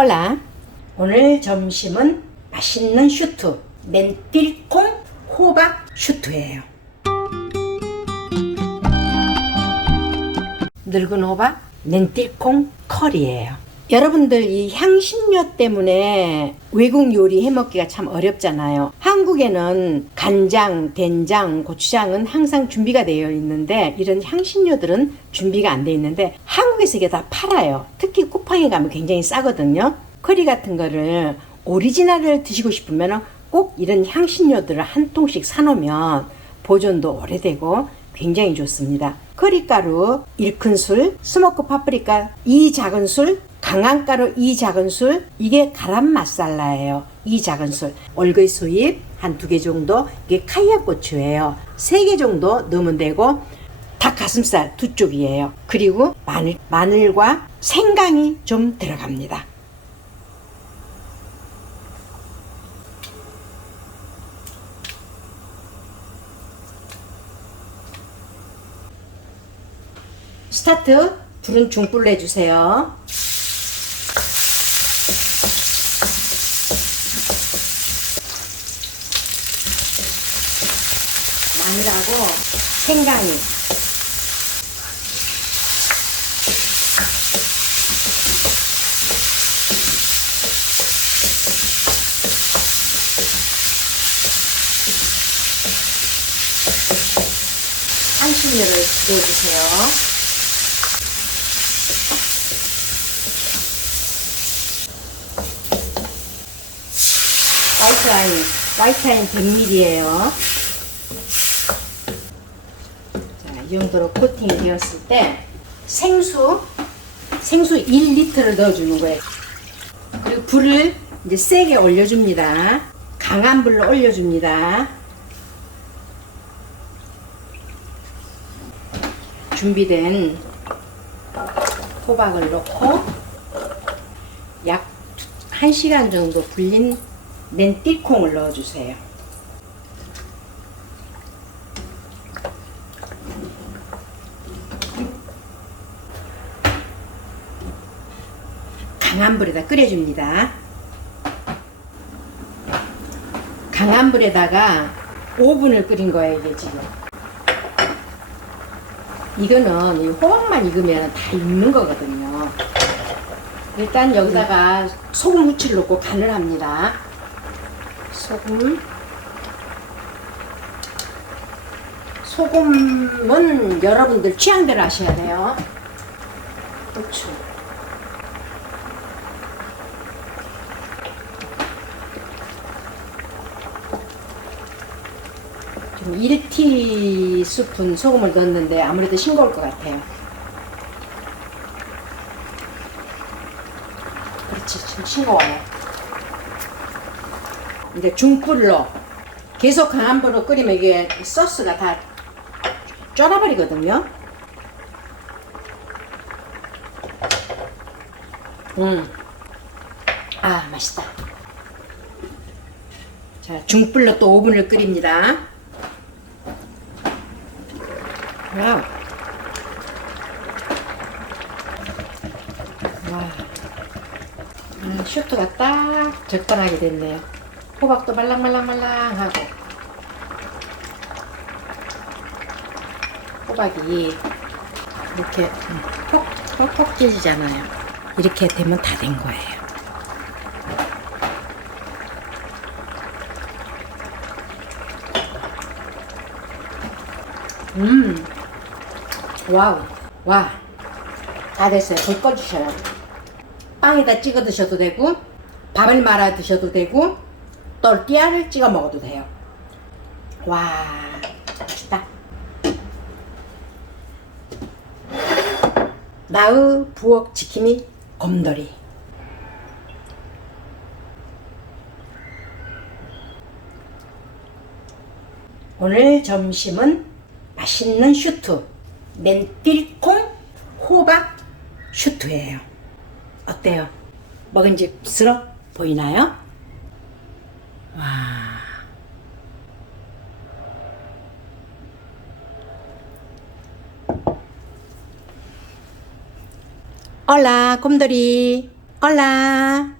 올라. 오늘 점심은 맛있는 슈트, 렌틸콩 호박 슈트예요. 늙은 호박, 렌틸콩 커리예요. 여러분들 이 향신료 때문에 외국 요리 해먹기가 참 어렵잖아요. 한국에는 간장, 된장, 고추장은 항상 준비가 되어 있는데 이런 향신료들은 준비가 안 돼 있는데 한국에서 이게 다 팔아요. 특히 쿠팡에 가면 굉장히 싸거든요. 커리 같은 거를 오리지널을 드시고 싶으면 꼭 이런 향신료들을 한 통씩 사놓으면 보존도 오래되고 굉장히 좋습니다. 커리가루 1큰술, 스모크 파프리카 2 작은술, 강황가루 2 작은술, 이게 가람 마살라예요. 2 작은술. 얼그이 수잎 한두 개 정도, 이게 카이아 고추예요. 세 개 정도 넣으면 되고, 닭 가슴살 두 쪽이에요. 그리고 마늘, 마늘과 생강이 좀 들어갑니다. 스타트 불은 중불로 해주세요. 마늘하고 생강이 향신료를 넣어주세요. 화이트 와인, 화이트 와인 100ml예요. 자, 이 정도로 코팅이 되었을 때 생수, 생수 1리터를 넣어주는 거예요. 그리고 불을 이제 세게 올려줍니다. 강한 불로 올려줍니다. 준비된 호박을 넣고 약 1시간 정도 불린 렌틸콩을 넣어주세요. 강한 불에다 끓여줍니다. 강한 불에다가 5분을 끓인 거예요, 이게 지금. 이거는 이 호박만 익으면 다 익는 거거든요. 일단 여기다가 소금 후추를 넣고 간을 합니다. 소금. 소금은 여러분들 취향대로 하셔야 돼요. 후추. 1티스푼 소금을 넣었는데 아무래도 싱거울 것 같아요. 그렇지, 좀 싱거워요. 이제 중불로 계속 강한 불로 끓이면 이게 소스가 다 쫄아버리거든요. 음. 아, 맛있다. 자, 중불로 또 5분을 끓입니다. 와우. 와. 아, 슈트가 딱 적당하게 됐네요. 호박도 말랑말랑말랑하고. 호박이 이렇게 음, 톡, 톡톡 찢어지잖아요. 이렇게 되면 다 된 거예요. 음. 와우. 와. 다 됐어요. 불 꺼주셔요. 빵에다 찍어 드셔도 되고, 밥을 말아 드셔도 되고, tortilla를 찍어 먹어도 돼요. 와. 맛있다. 나의 부엌 지킴이 곰돌이. 오늘 점심은 맛있는 슈트, 렌틸콩 호박 슈트예요. 어때요? 먹은집스러 보이나요? 와. 올라 곰돌이 올라.